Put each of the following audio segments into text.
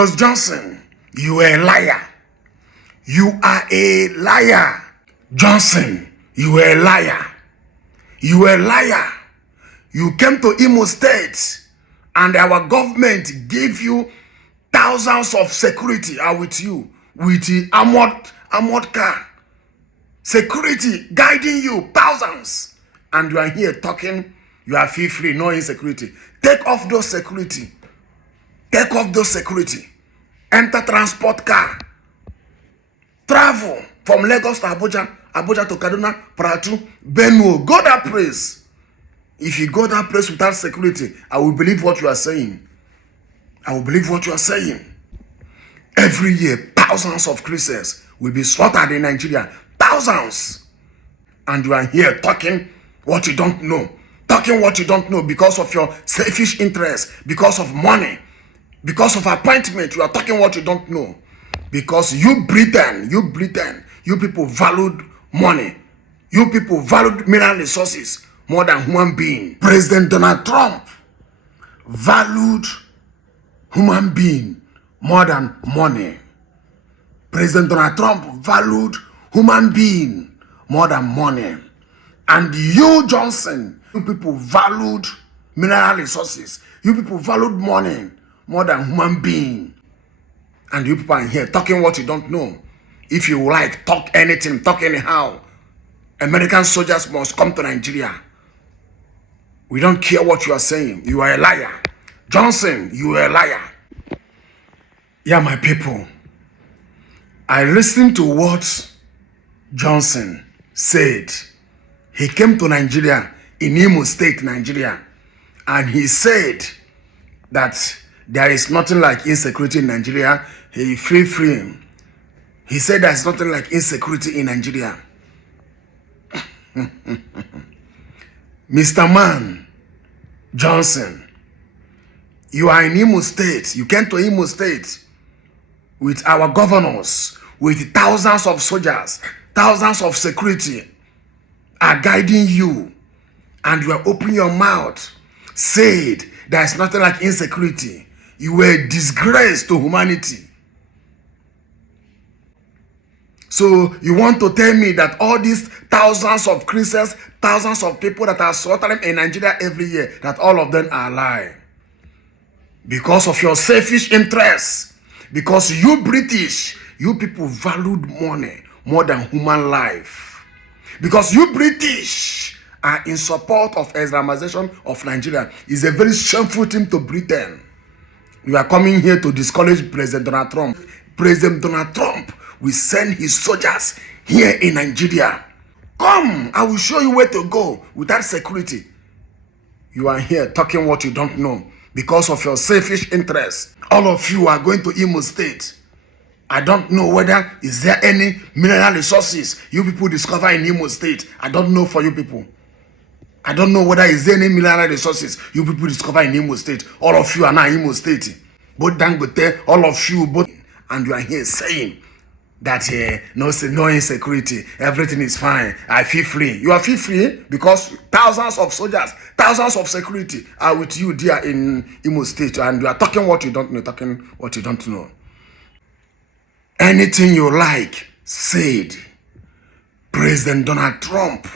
Boris Johnson, you are a liar. You are a liar. Johnson, you are a liar. You are a liar. You came to Imo State and our government gave you thousands of security are with you with the armored car. Security guiding you, thousands. And you are here talking, you are feel free, no insecurity. Take off those security. Take off those security. Enter transport car. Travel from Lagos to Abuja, Abuja to Kaduna, Plateau, Benue. Go that place. If you go that place without security, I will believe what you are saying. I will believe what you are saying. Every year, thousands of Christians will be slaughtered in Nigeria. Thousands. And you are here talking what you don't know. Talking what you don't know because of your selfish interest, because of money, because of appointment. You are talking what you don't know. Because you people valued money. You people valued mineral resources more than human being. President Donald Trump valued human being more than money. President Donald Trump valued human being more than money. And you, Johnson, you people valued mineral resources. You people valued money more than human being. And you people are here talking what you don't know. If you like, talk anything, talk anyhow. American soldiers must come to Nigeria. We don't care what you are saying. You are a liar. Johnson, you are a liar. Yeah, my people. I listened to what Johnson said. He came to Nigeria, in Imo State, Nigeria. And he said that there is nothing like insecurity in Nigeria. He free. He said there's nothing like insecurity in Nigeria. Mr. Man, Johnson, you are in Imo State. You came to Imo State with our governors, with thousands of soldiers, thousands of security are guiding you. And you are opening your mouth, said there's nothing like insecurity. You were a disgrace to humanity. So you want to tell me that all these thousands of Christians, thousands of people that are slaughtering in Nigeria every year, that all of them are lying? Because of your selfish interests. Because you British, you people valued money more than human life. Because you British are in support of Islamization of Nigeria. It's a very shameful thing to Britain. You are coming here to discourage President Donald Trump. President Donald Trump will send his soldiers here in Nigeria. Come, I will show you where to go without security. You are here talking what you don't know because of your selfish interest. All of you are going to Imo State. I don't know whether is there any mineral resources you people discover in Imo State. I don't know for you people. I don't know whether is there any mineral resources you people discover in Imo State. All of you are now Imo State. Both Dangote, all of you, both, and you are here saying that no insecurity, everything is fine. I feel free. You are feel free because thousands of soldiers, thousands of security are with you there in Imo State, and you are talking what you don't know, Anything you like, said President Donald Trump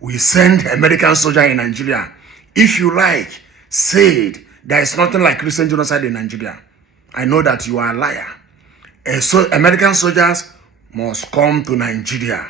will send American soldier in Nigeria. If you like, said there is nothing like Christian genocide in Nigeria. I know that you are a liar. So American soldiers must come to Nigeria.